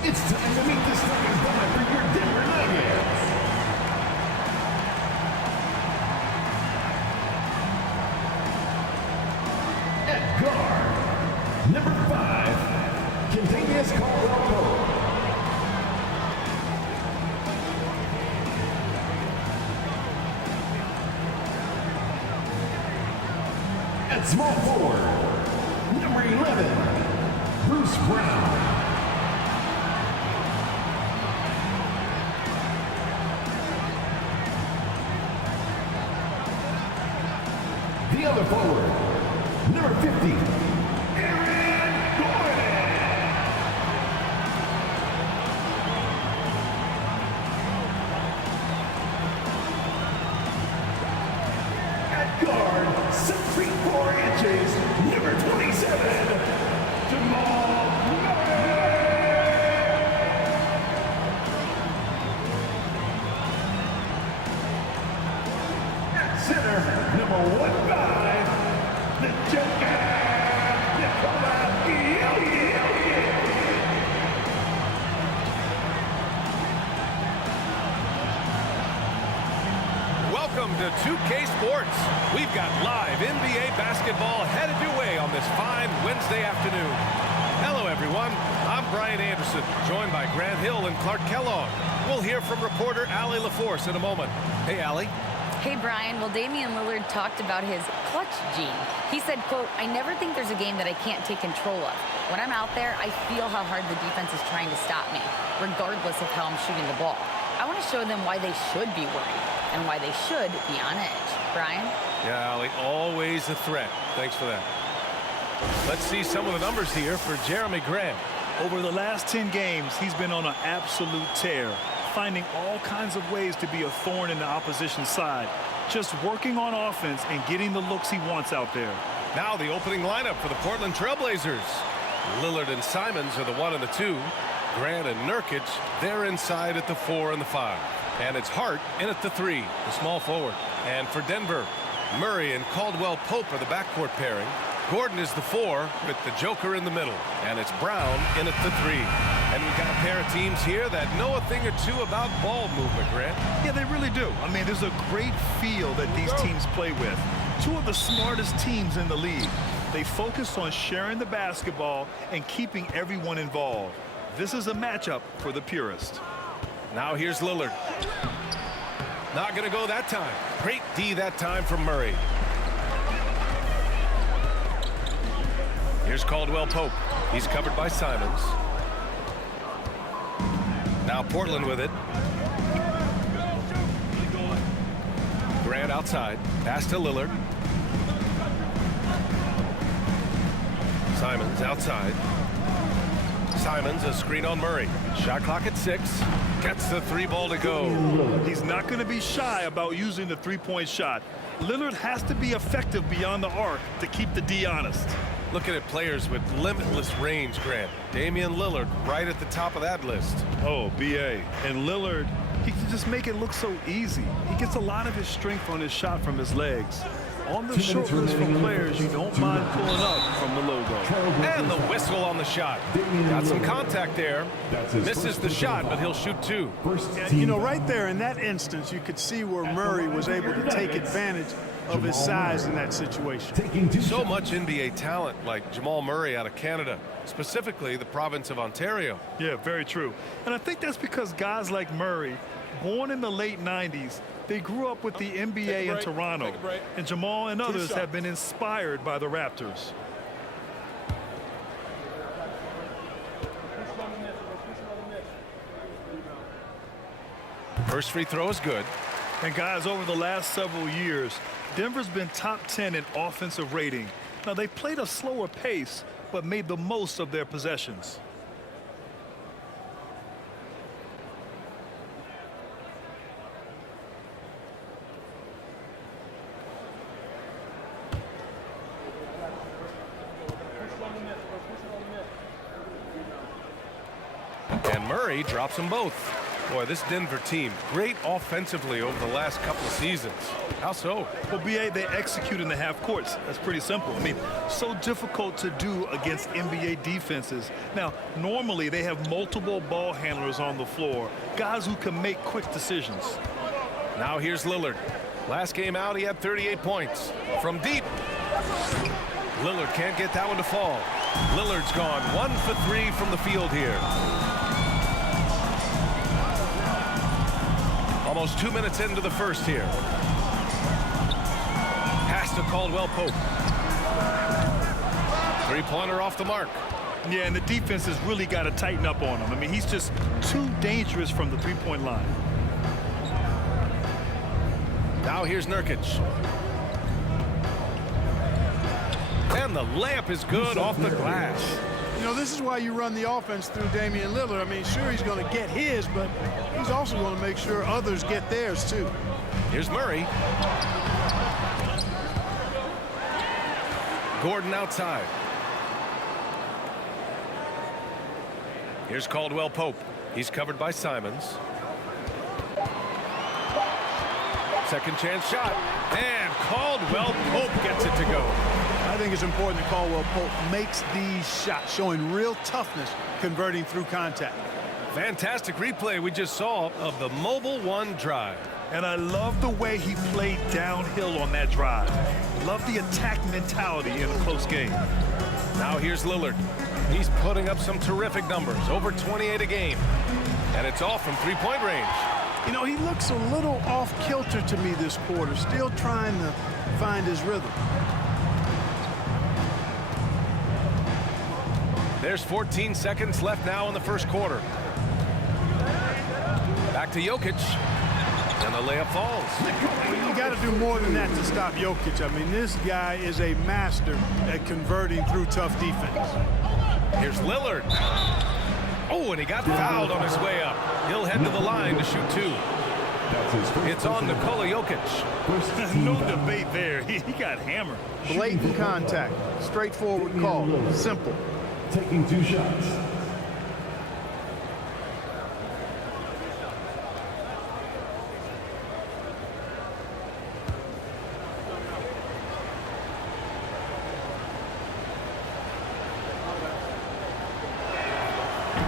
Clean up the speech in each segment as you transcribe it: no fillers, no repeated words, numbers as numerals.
It's time to meet the starting five for your Denver Nuggets. At guard, number 5, Contagious Caldwell-Pope. At small forward, number 11, Bruce Brown. The other forward, number 50, Aaron Gordon. At guard, 6 feet 4 inches, number 27, Jamal Murray. At center, number 15, the Joker, Nikola Jokic. Welcome to 2K Sports. We've got live NBA basketball headed your way on this fine Wednesday afternoon. Hello, everyone. I'm Brian Anderson, joined by Grant Hill and Clark Kellogg. We'll hear from reporter Allie LaForce in a moment. Hey, Allie. Hey, Brian. Well, Damian Lillard talked about his clutch gene. He said, quote, "I never think there's a game that I can't take control of. When I'm out there, I feel how hard the defense is trying to stop me, regardless of how I'm shooting the ball. I want to show them why they should be worried and why they should be on edge." Brian? Yeah, Allie, always a threat. Thanks for that. Let's see some of the numbers here for Jeremy Grant. Over the last 10 games, he's been on an absolute tear, finding all kinds of ways to be a thorn in the opposition's side, just working on offense and getting the looks he wants out there. Now the opening lineup for the Portland Trailblazers. Lillard and Simons are the 1 and the 2. Grant and Nurkic, they're inside at the 4 and the 5. And it's Hart in at the 3, the small forward. And for Denver, Murray and Caldwell-Pope are the backcourt pairing. Gordon is the 4 with the Joker in the middle. And it's Brown in at the 3. And we've got a pair of teams here that know a thing or two about ball movement, Grant. Yeah, they really do. I mean, there's a great feel that these teams play with. Two of the smartest teams in the league. They focus on sharing the basketball and keeping everyone involved. This is a matchup for the purist. Now here's Lillard. Not going to go that time. Great D that time from Murray. Here's Caldwell-Pope. He's covered by Simons. Now Portland with it. Grant outside. Pass to Lillard. Simons outside. Simons, a screen on Murray. Shot clock at 6. Gets the 3 ball to go. He's not going to be shy about using the three-point shot. Lillard has to be effective beyond the arc to keep the D honest. Looking at players with limitless range, Grant. Damian Lillard right at the top of that list. Oh, B.A. And Lillard, he can just make it look so easy. He gets a lot of his strength on his shot from his legs. On the short list for players you don't mind pulling up from the logo. And the whistle on the shot. Got some contact there. Misses the shot, but he'll shoot 2. Yeah, you know, right there in that instance, you could see where Murray was able to take advantage of his size in that situation. So much NBA talent like Jamal Murray out of Canada, specifically the province of Ontario. Yeah, very true. And I think that's because guys like Murray, born in the late 90s, they grew up with the NBA in Toronto. And Jamal and others have been inspired by the Raptors. First free throw is good. And guys, over the last several years, Denver's been top 10 in offensive rating. Now, they played a slower pace, but made the most of their possessions. And Murray drops them both. Boy, this Denver team, great offensively over the last couple of seasons. How so? Well, BA, they execute in the half courts. That's pretty simple. I mean, so difficult to do against NBA defenses. Now, normally they have multiple ball handlers on the floor, guys who can make quick decisions. Now here's Lillard. Last game out, he had 38 points. From deep. Lillard can't get that one to fall. Lillard's gone 1 for 3 from the field here. Almost 2 minutes into the first here. Pass to Caldwell Pope. Three-pointer off the mark. Yeah, and the defense has really got to tighten up on him. I mean, he's just too dangerous from the three-point line. Now here's Nurkic. And the layup is good off the glass. You know, this is why you run the offense through Damian Lillard. I mean, sure, he's going to get his, but he's also going to make sure others get theirs, too. Here's Murray. Gordon outside. Here's Caldwell Pope. He's covered by Simons. Second chance shot. And Caldwell Pope gets it to go. I think it's important that Caldwell Pope makes these shots, showing real toughness, converting through contact. Fantastic replay we just saw of the Mobile One drive. And I love the way he played downhill on that drive. Love the attack mentality in a close game. Now here's Lillard. He's putting up some terrific numbers, over 28 a game. And it's all from three-point range. You know, he looks a little off kilter to me this quarter, still trying to find his rhythm. There's 14 seconds left now in the first quarter. Back to Jokic. And the layup falls. You got to do more than that to stop Jokic. I mean, this guy is a master at converting through tough defense. Here's Lillard. Oh, and he got fouled on his way up. He'll head to the line to shoot two. It's on Nikola Jokic. No debate there. He got hammered. Blatant contact. Straightforward call. Simple. Taking 2 shots.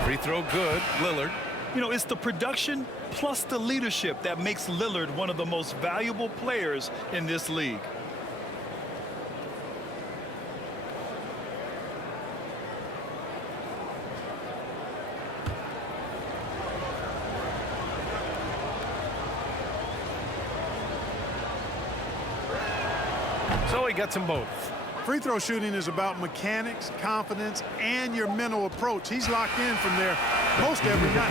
Free throw good. Lillard. You know, it's the production plus the leadership that makes Lillard one of the most valuable players in this league. So he gets them both. Free throw shooting is about mechanics, confidence, and your mental approach. He's locked in from there most every night.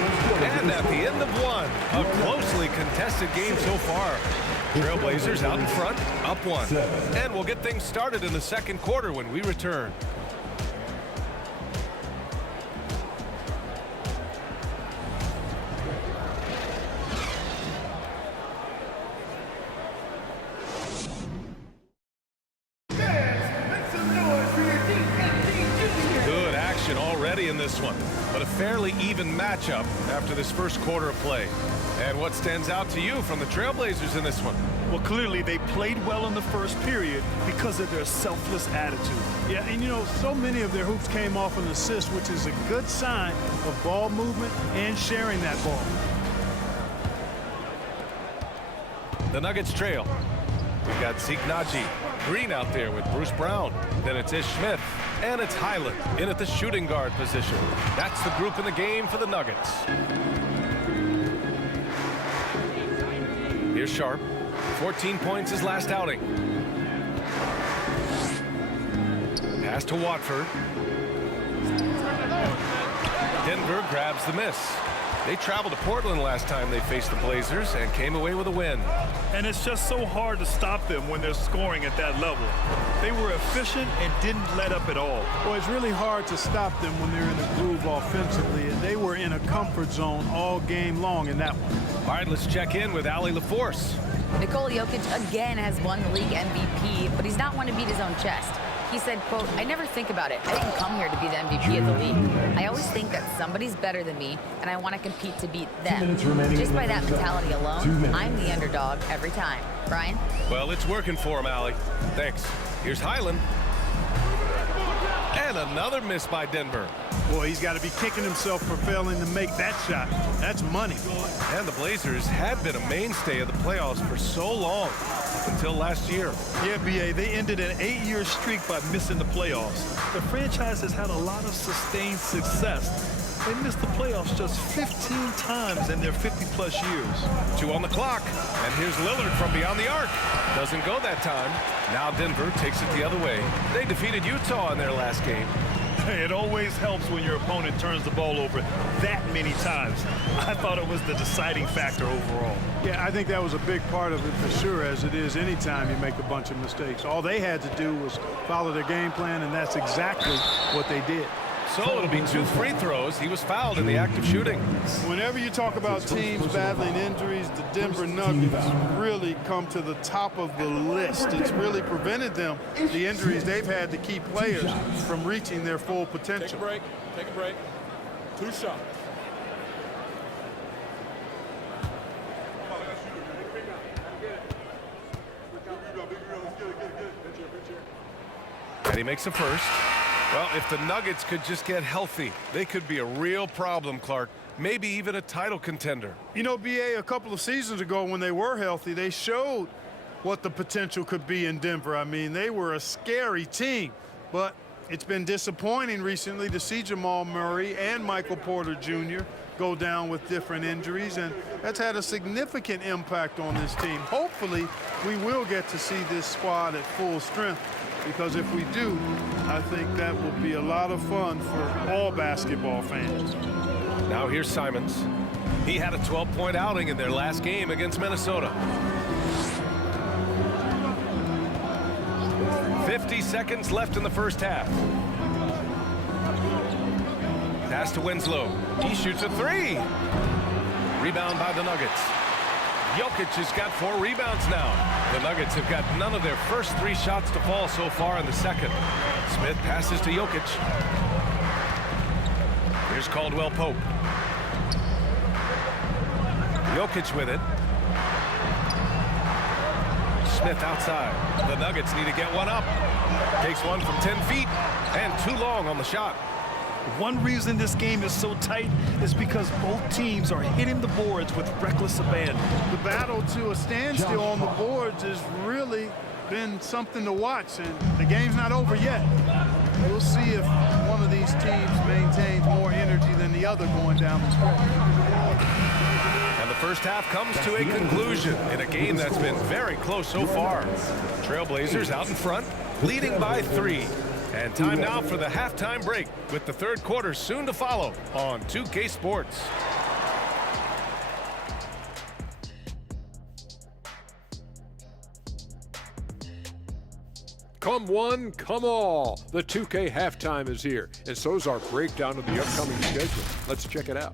And at the end of one, a closely contested game so far. Trailblazers out in front, up 1. And we'll get things started in the second quarter when we return. In this one, but a fairly even matchup after this first quarter of play. And what stands out to you from the Trailblazers in this one? Well, clearly they played well in the first period because of their selfless attitude. Yeah, and you know, so many of their hoops came off an assist, which is a good sign of ball movement and sharing that ball. The Nuggets trail. We've got Zeke Naji, Green out there with Bruce Brown. Then it's Ish Smith. And it's Highland in at the shooting guard position. That's the group in the game for the Nuggets. Here's Sharp. 14 points his last outing. Pass to Watford. Denver grabs the miss. They traveled to Portland last time they faced the Blazers and came away with a win. And it's just so hard to stop them when they're scoring at that level. They were efficient and didn't let up at all. Well, it's really hard to stop them when they're in a groove offensively, and they were in a comfort zone all game long in that one. All right, let's check in with Allie LaForce. Nikola Jokic again has won the league MVP, but he's not one to beat his own chest. He said, quote, I never think about it. I didn't come here to be the MVP of the league. I always think that somebody's better than me, and I want to compete to beat them. Just by that mentality alone, I'm the underdog every time. Brian? Well, it's working for him, Allie. Thanks. Here's Highland. And another miss by Denver. Boy, he's got to be kicking himself for failing to make that shot. That's money. And the Blazers had been a mainstay of the playoffs for so long, up until last year. Yeah, B.A., they ended an 8-year streak by missing the playoffs. The franchise has had a lot of sustained success. They missed the playoffs just 15 times in their 50-plus years. 2 on the clock, and here's Lillard from beyond the arc. Doesn't go that time. Now Denver takes it the other way. They defeated Utah in their last game. It always helps when your opponent turns the ball over that many times. I thought it was the deciding factor overall. Yeah, I think that was a big part of it for sure, as it is anytime you make a bunch of mistakes. All they had to do was follow their game plan, and that's exactly what they did. So it'll be 2 free throws. He was fouled in the act of shooting. Whenever you talk about teams battling injuries, the Denver Nuggets really come to the top of the list. It's really prevented them, the injuries they've had to keep players from reaching their full potential. Take a break. Take a break. 2 shots. And he makes a first. Well, if the Nuggets could just get healthy, they could be a real problem, Clark. Maybe even a title contender. You know, B.A., a couple of seasons ago when they were healthy, they showed what the potential could be in Denver. I mean, they were a scary team, but it's been disappointing recently to see Jamal Murray and Michael Porter Jr. go down with different injuries, and that's had a significant impact on this team. Hopefully, we will get to see this squad at full strength, because if we do, I think that will be a lot of fun for all basketball fans. Now here's Simons. He had a 12-point outing in their last game against Minnesota. 50 seconds left in the first half. Pass to Winslow. He shoots a 3. Rebound by the Nuggets. Jokic has got 4 rebounds now. The Nuggets have got none of their first 3 shots to fall so far in the second. Smith passes to Jokic. Here's Caldwell Pope. Jokic with it. Smith outside. The Nuggets need to get one up. Takes one from 10 feet and too long on the shot. One reason this game is so tight is because both teams are hitting the boards with reckless abandon. The battle to a standstill on the boards has really been something to watch, and the game's not over yet. We'll see if one of these teams maintains more energy than the other going down the stretch. And the first half comes to a conclusion in a game that's been very close so far. Trailblazers out in front, leading by 3. And time now for the halftime break, with the third quarter soon to follow on 2K Sports. Come one, come all. The 2K halftime is here, and so's our breakdown of the upcoming schedule. Let's check it out.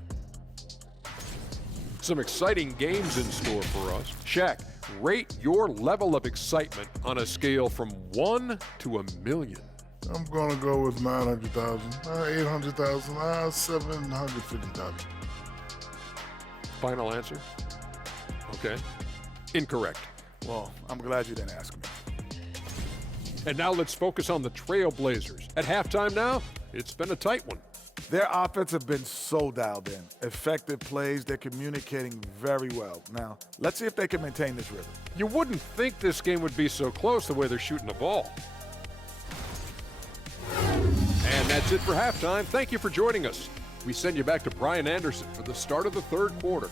Some exciting games in store for us. Shaq, rate your level of excitement on a scale from 1 to 1,000,000. I'm going to go with 900,000, 800,000, 750,000. Final answer? Okay. Incorrect. Well, I'm glad you didn't ask me. And now let's focus on the Trailblazers. At halftime now, it's been a tight one. Their offense have been so dialed in. Effective plays, they're communicating very well. Now, let's see if they can maintain this rhythm. You wouldn't think this game would be so close the way they're shooting the ball. And that's it for halftime. Thank you for joining us. We send you back to Brian Anderson for the start of the third quarter.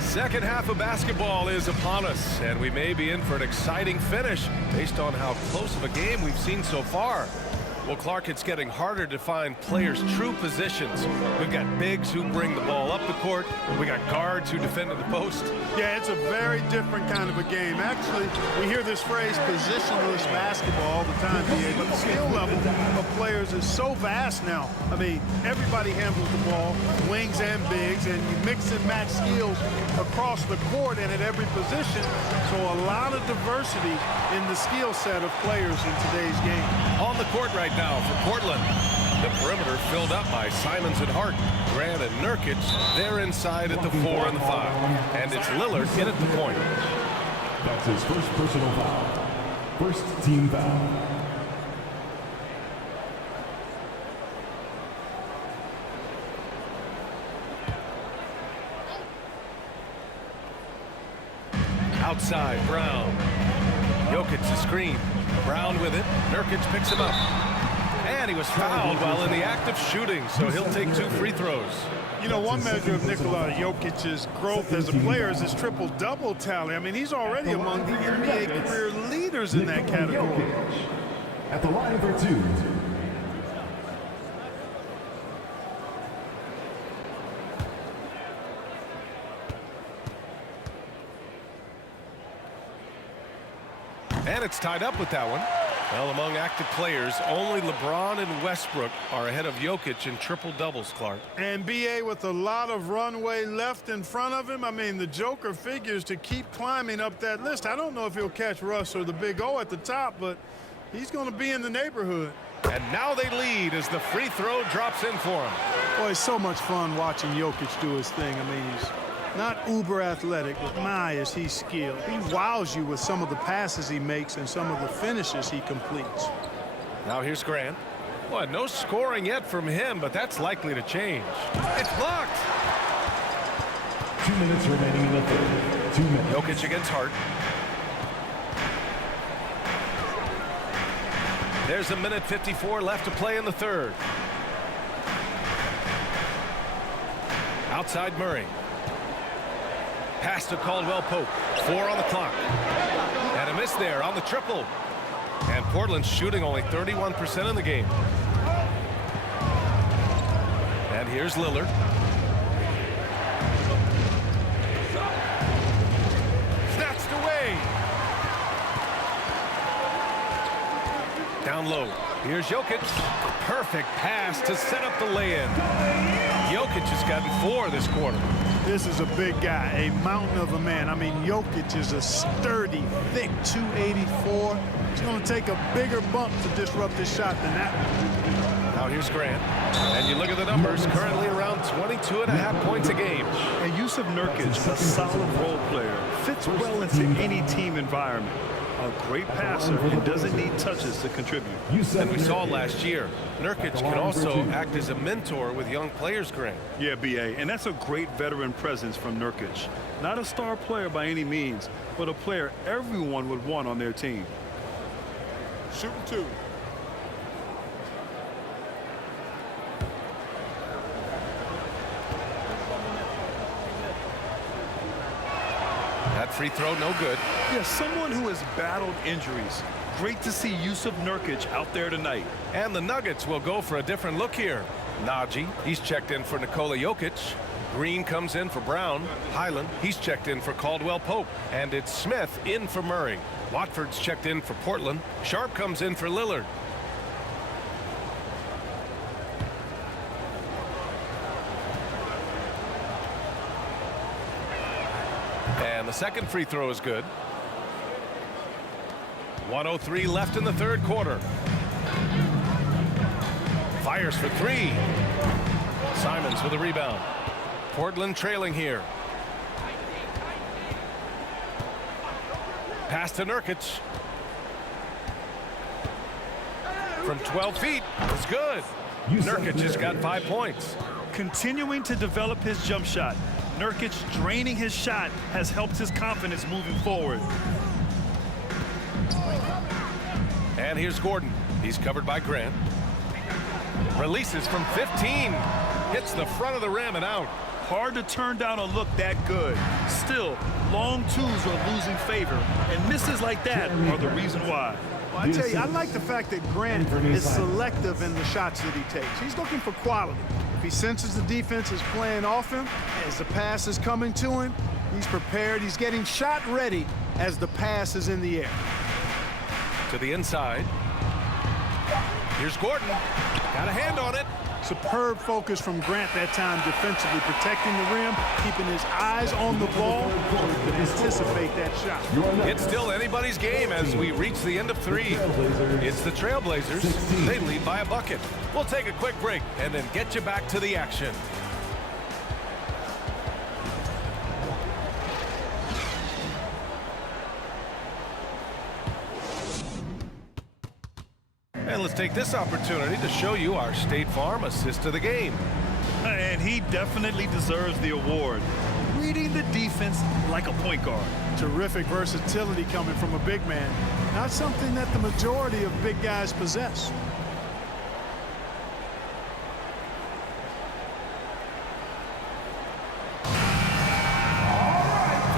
Second half of basketball is upon us, and we may be in for an exciting finish based on how close of a game we've seen so far. Well, Clark, it's getting harder to find players' true positions. We've got bigs who bring the ball up the court. We got guards who defend at the post. Yeah, it's a very different kind of a game. Actually, we hear this phrase positionless basketball all the time, BA, but the skill level of players is so vast now. I mean, everybody handles the ball, wings and bigs, and you mix and match skills across the court and at every position. So a lot of diversity in the skill set of players in today's game. On the court right now for Portland. The perimeter filled up by Simons and Hart. Grant and Nurkic, they're inside at the 4 and the 5. And it's Lillard in at the point. That's his first personal foul. First team foul. Outside, Brown. Jokic the screen. Brown with it. Nurkic picks him up. And he was fouled while in the act of shooting, so he'll take 2 free throws. You know, one measure of Nikola Jokic's growth as a player is his triple-double tally. I mean, he's already among the NBA career leaders in that category. At the line for 2. And it's tied up with that one. Well, among active players, only LeBron and Westbrook are ahead of Jokic in triple-doubles, Clark. And BA with a lot of runway left in front of him. I mean, the Joker figures to keep climbing up that list. I don't know if he'll catch Russ or the Big O at the top, but he's going to be in the neighborhood. And now they lead as the free throw drops in for him. Boy, it's so much fun watching Jokic do his thing. I mean, he's not uber athletic, but my, is he skilled. He wows you with some of the passes he makes and some of the finishes he completes. Now here's Grant. Well, no scoring yet from him, but that's likely to change. It's blocked. 2 minutes remaining in the third. 2 minutes. Jokic against Hart. There's a minute 54 left to play in the third. Outside Murray. Pass to Caldwell Pope. 4 on the clock. And a miss there on the triple. And Portland's shooting only 31% in the game. And here's Lillard. Snatched away. Down low. Here's Jokic. Perfect pass to set up the lay-in. Jokic has gotten 4 this quarter. This is a big guy, a mountain of a man. I mean, Jokic is a sturdy, thick 284. It's going to take a bigger bump to disrupt his shot than that one. Now here's Grant. And you look at the numbers, currently around 22.5 points a game. And Yusuf Nurkic, a solid role player, fits well into any team environment. A great passer and doesn't need touches to contribute. And we saw last year, Nurkic can also act as a mentor with young players, Grant. Yeah, BA, and that's a great veteran presence from Nurkic. Not a star player by any means, but a player everyone would want on their team. Shooting 2. That free throw, no good. Yeah, someone who has battled injuries. Great to see Yusuf Nurkic out there tonight. And the Nuggets will go for a different look here. Najee, he's checked in for Nikola Jokic. Green comes in for Brown. Highland, he's checked in for Caldwell Pope. And it's Smith in for Murray. Watford's checked in for Portland. Sharp comes in for Lillard. And the second free throw is good. 1:03 left in the third quarter. Fires for 3. Simons with a rebound. Portland trailing here. Pass to Nurkic. From 12 feet. It's good. Nurkic has got 5 points. Continuing to develop his jump shot. Nurkic draining his shot has helped his confidence moving forward. And here's Gordon. He's covered by Grant. Releases from 15. Hits the front of the rim and out. Hard to turn down a look that good. Still, long twos are losing favor, and misses like that are the reason why. Well, I tell you, I like the fact that Grant is selective in the shots that he takes. He's looking for quality. If he senses the defense is playing off him, as the pass is coming to him, he's prepared. He's getting shot ready as the pass is in the air. To the inside. Here's Gordon. Got a hand on it. Superb focus from Grant that time defensively, protecting the rim, keeping his eyes on the ball to anticipate that shot. It's still anybody's game as we reach the end of 3. It's the Trailblazers. They lead by a bucket. We'll take a quick break and then get you back to the action. And let's take this opportunity to show you our State Farm assist of the game. And he definitely deserves the award. Reading the defense like a point guard. Terrific versatility coming from a big man. Not something that the majority of big guys possess.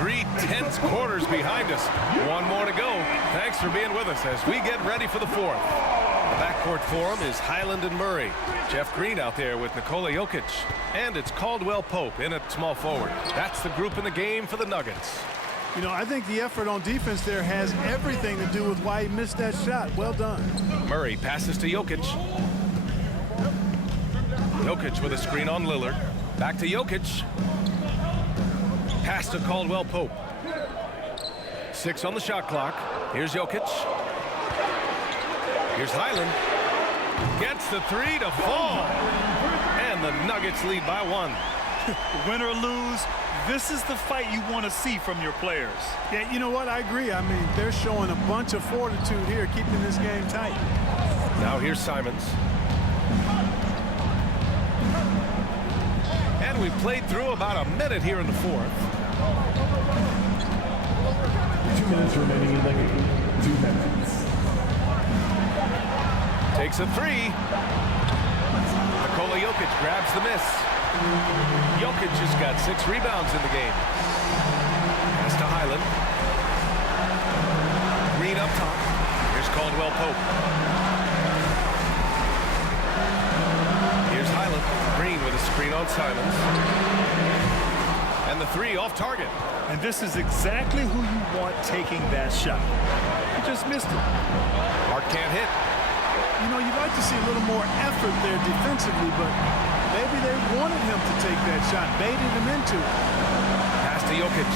Three tense quarters behind us. One more to go. Thanks for being with us as we get ready for the 4th. The backcourt for him is Highland and Murray. Jeff Green out there with Nikola Jokic. And it's Caldwell Pope in at small forward. That's the group in the game for the Nuggets. You know, I think the effort on defense there has everything to do with why he missed that shot. Well done. Murray passes to Jokic. Jokic with a screen on Lillard. Back to Jokic. Pass to Caldwell Pope. 6 on the shot clock. Here's Jokic. Here's Highland. Gets the 3 to fall. And the Nuggets lead by 1. Win or lose, this is the fight you want to see from your players. Yeah, you know what? I agree. I mean, they're showing a bunch of fortitude here, keeping this game tight. Now here's Simons. And we've played through about a minute here in the 4th. 2 minutes remaining in the game. 2 minutes. Takes a 3. Nikola Jokic grabs the miss. Jokic has got 6 rebounds in the game. Pass to Highland. Green up top. Here's Caldwell Pope. Here's Highland. Green with a screen on Simons. And the 3 off target. And this is exactly who you want taking that shot. He just missed it. Hart can't hit. You know, you'd like to see a little more effort there defensively, but maybe they wanted him to take that shot, baited him into it. Pass to Jokic.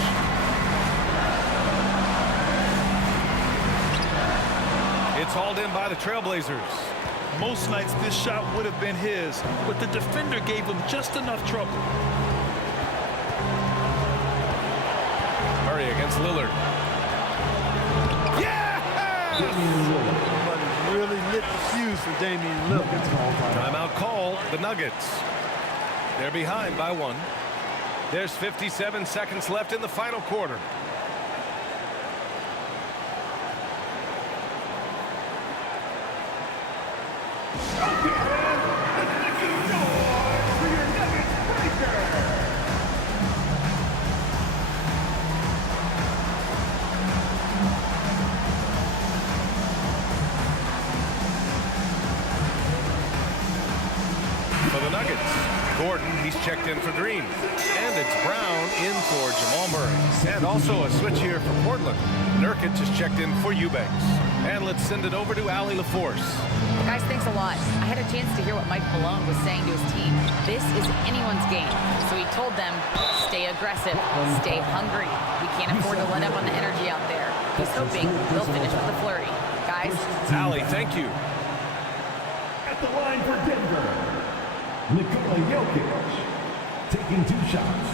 It's hauled in by the Trailblazers. Most nights this shot would have been his, but the defender gave him just enough trouble. Murray against Lillard. Really lit the fuse for Damian Lillard. Timeout call, the Nuggets. They're behind by 1. There's 57 seconds left in the final quarter. For the Nuggets, Gordon, he's checked in for Green. And it's Brown in for Jamal Murray. And also a switch here for Portland. Nurkic is checked in for Eubanks. And let's send it over to Allie LaForce. Guys, thanks a lot. I had a chance to hear what Mike Malone was saying to his team. This is anyone's game. So he told them, stay aggressive, stay hungry. We can't afford to let up on the energy out there. He's hoping they'll finish with a flurry. Guys. Allie, thank you. At the line for Denver, Nikola Jokic taking 2 shots.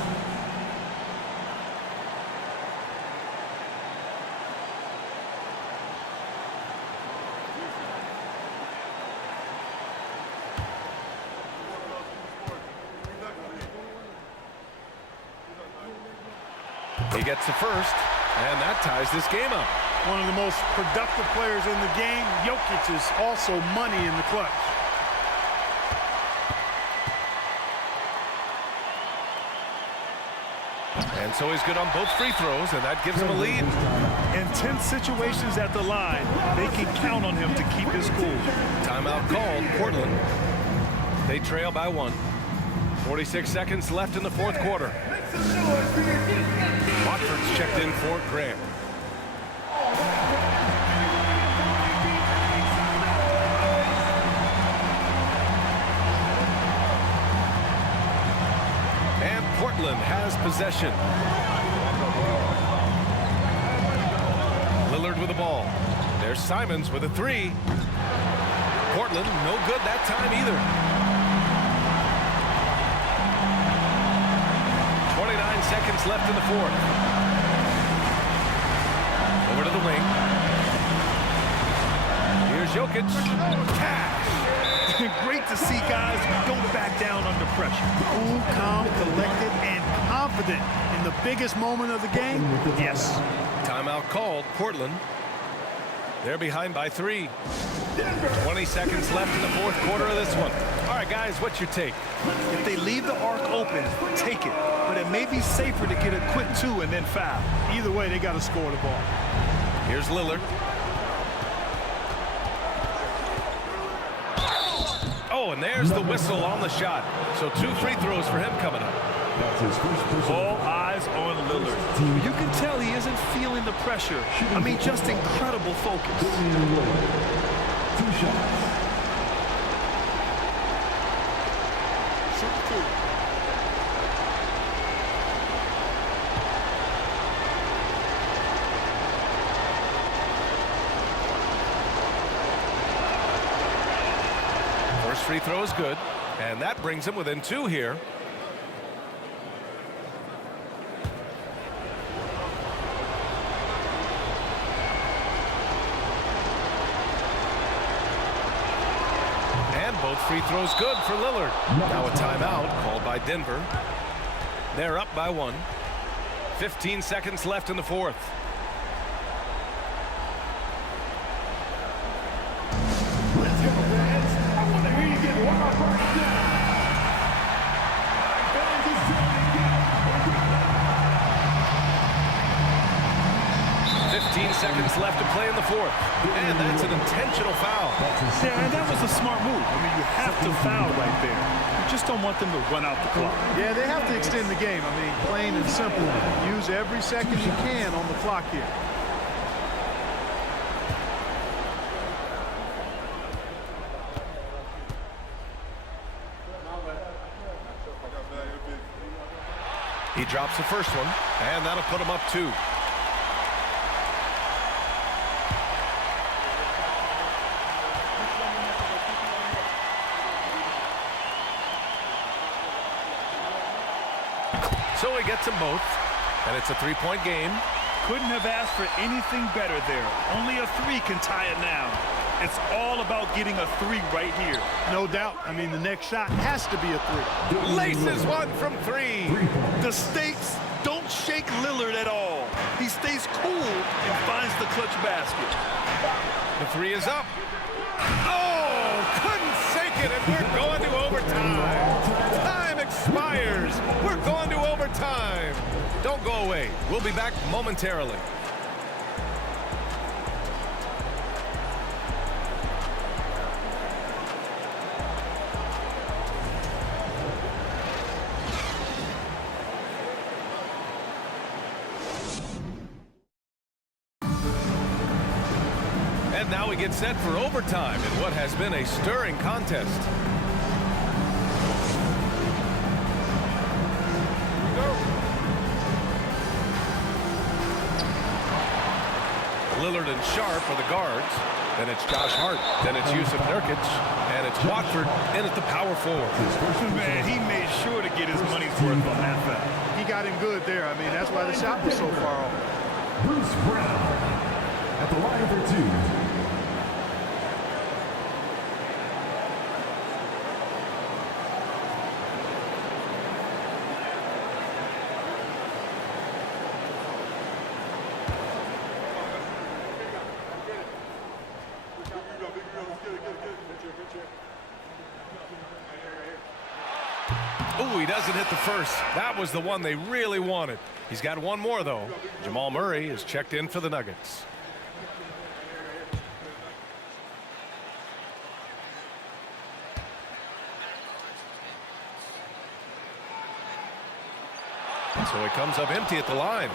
He gets the first, and that ties this game up. One of the most productive players in the game. Jokic is also money in the clutch. And so he's good on both free throws, and that gives him a lead. In tense situations at the line, they can count on him to keep his cool. Timeout called, Portland. They trail by 1. 46 seconds left in the fourth quarter. Watford's checked in for Grant. And Portland has possession. Lillard with the ball. There's Simons with a 3. Portland, no good that time either. 29 seconds left in the fourth. Over to the wing. Here's Jokic. Cash. Great to see guys who don't back down under pressure. Cool, calm, collected, and confident in the biggest moment of the game. Yes. Timeout called, Portland. They're behind by 3. 20 seconds left in the fourth quarter of this one. All right, guys, what's your take? If they leave the arc open, take it. But it may be safer to get a quick 2 and then foul. Either way, they got to score the ball. Here's Lillard. Oh, and there's the whistle on the shot. So 2 free throws for him coming up. That's his first personal All eyes on Lillard. You can tell he isn't feeling the pressure. I mean, just incredible focus. 2 shots. First free throw is good, and that brings him within 2 here. And both free throws good for Lillard. Now a timeout called by Denver. They're up by 1. 15 seconds left in the fourth. Let's go, fans. I want to hear you get wild right now. Fans, it's time to get 15 seconds left to play in the fourth. And that's an intentional foul. Yeah, and that was a smart move. I mean, you have to foul right there. You just don't want them to run out the clock. Yeah, they have to extend the game. I mean, plain and simple. Use every second you can on the clock here. He drops the first one, and that'll put him up 2. So he gets them both, and it's a 3-point game. Couldn't have asked for anything better there. Only a 3 can tie it now. It's all about getting a 3 right here. No doubt. I mean, the next shot has to be a 3. Laces one from 3. The stakes don't shake Lillard at all. He stays cool and finds the clutch basket. The 3 is up. Oh, couldn't sink it, and we're going to overtime. Time expires. We're going to overtime. Don't go away. We'll be back momentarily. And now we get set for overtime in what has been a stirring contest. Lillard and Sharp are the guards. Then it's Josh Hart. Then it's Yusuf Nurkic. And it's Watford in at the power forward. Man, he made sure to get his money's worth on that foul. He got him good there. I mean, that's why the shot was so far off. Bruce Brown at the line for 2. Ooh, Ooh, he doesn't hit the first. That was the one they really wanted. He's got one more, though. Jamal Murray is checked in for the Nuggets. So he comes up empty at the line.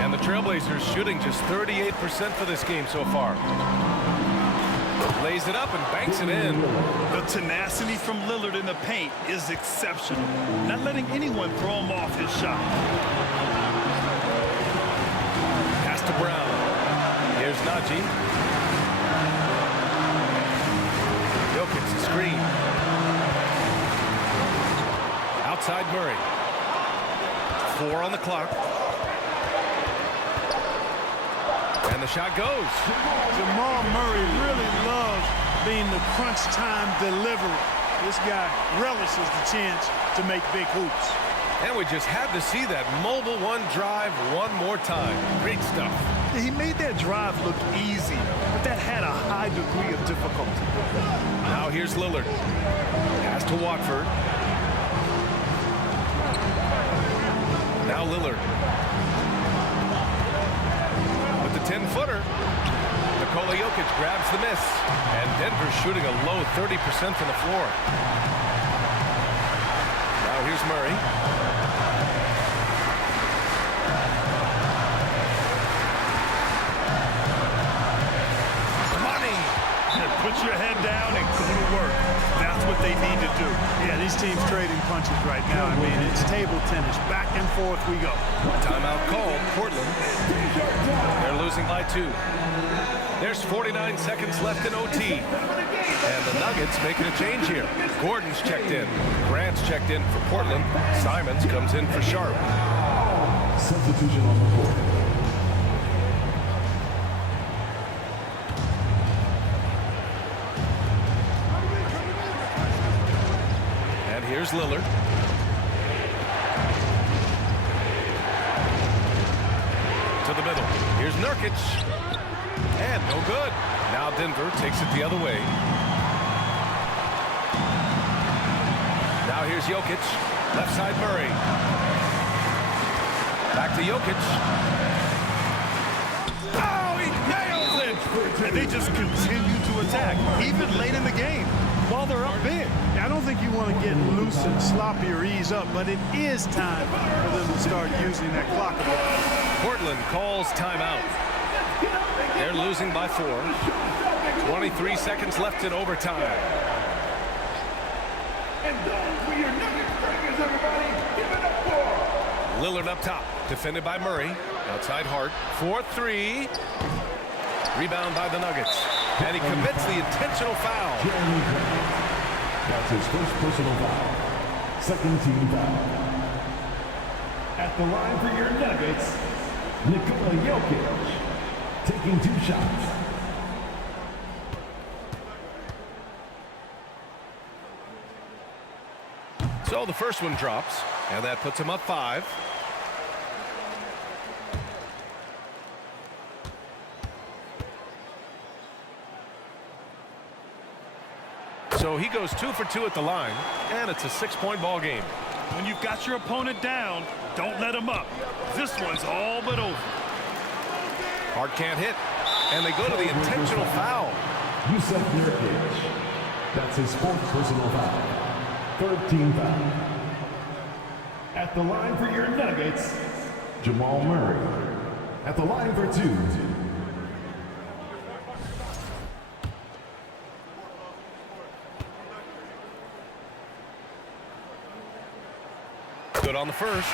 And the Trailblazers shooting just 38% for this game so far. Lays it up and banks it in. The tenacity from Lillard in the paint is exceptional. Not letting anyone throw him off his shot. Pass to Brown. Here's Najee. Jokic screen. Outside Murray. 4 on the clock. And the shot goes. Jamal Murray really loves being the crunch time deliverer. This guy relishes the chance to make big hoops. And we just had to see that mobile one drive one more time. Great stuff. He made that drive look easy, but that had a high degree of difficulty. Now here's Lillard. Pass to Watford. Now Lillard. With the 10-footer. Nikola Jokic grabs the miss. And Denver's shooting a low 30% from the floor. Now here's Murray. Put your head down and go to work. That's what they need to do. Yeah, these teams trading punches right now. I mean, it's table tennis. Back and forth we go. Timeout called. Portland. They're losing by 2. There's 49 seconds left in OT. And the Nuggets making a change here. Gordon's checked in. Grant's checked in for Portland. Simons comes in for Sharp. Substitution on the court. Here's Lillard. To the middle. Here's Nurkic. And no good. Now Denver takes it the other way. Now here's Jokic. Left side Murray. Back to Jokic. Oh, he nails it! And they just continue to attack, even late in the game, while they're up big. I don't think you want to get loose and sloppy or ease up, but it is time for them to start using that clock. Portland calls timeout. They're losing by 4. 23 seconds left in overtime. Lillard up top, defended by Murray. Outside Hart, 4-3. Rebound by the Nuggets. And he commits the intentional foul. That's his first personal foul. Second team foul. At the line for your Nuggets, Nikola Jokic, taking 2 shots. So the first one drops, and that puts him up 5. So he goes 2 for 2 at the line, and it's a 6-point ball game. When you've got your opponent down, don't let him up. This one's all but over. Hart can't hit, and they go to the intentional foul. Yusuf Nurkic. That's his 4th personal foul. Third team foul. At the line for your Nuggets, Jamal Murray. At the line for 2. Good on the first,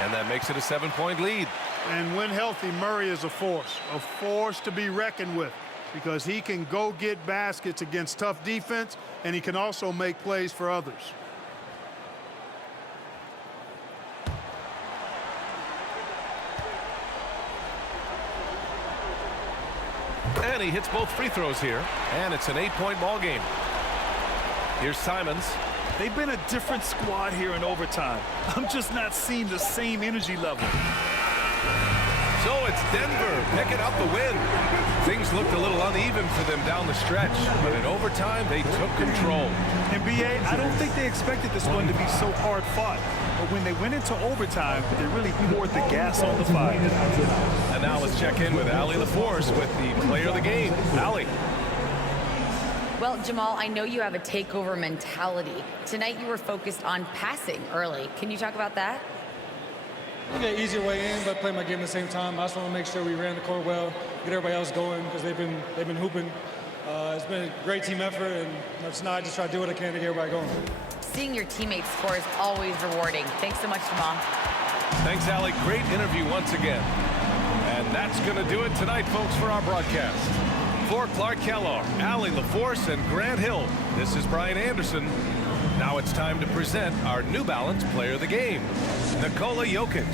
and that makes it a 7-point lead. And when healthy, Murray is a force to be reckoned with, because he can go get baskets against tough defense, and he can also make plays for others. And he hits both free throws here, and it's an 8-point ball game. Here's Simons. They've been a different squad here in overtime. I'm just not seeing the same energy level. So it's Denver picking up the win. Things looked a little uneven for them down the stretch, but in overtime, they took control. And B.A., I don't think they expected this one to be so hard fought. But when they went into overtime, they really poured the gas on the fire. And now let's check in with Allie LaForce with the player of the game. Allie. Well, Jamal, I know you have a takeover mentality. Tonight you were focused on passing early. Can you talk about that? Okay, easier way in, but play my game at the same time. I just want to make sure we ran the court well, get everybody else going because they've been hooping. It's been a great team effort, and tonight I just try to do what I can to get everybody going. Seeing your teammates score is always rewarding. Thanks so much, Jamal. Thanks, Allie. Great interview once again. And that's going to do it tonight, folks, for our broadcast. For Clark Kellogg, Allie LaForce, and Grant Hill, this is Brian Anderson. Now it's time to present our New Balance Player of the Game, Nikola Jokic.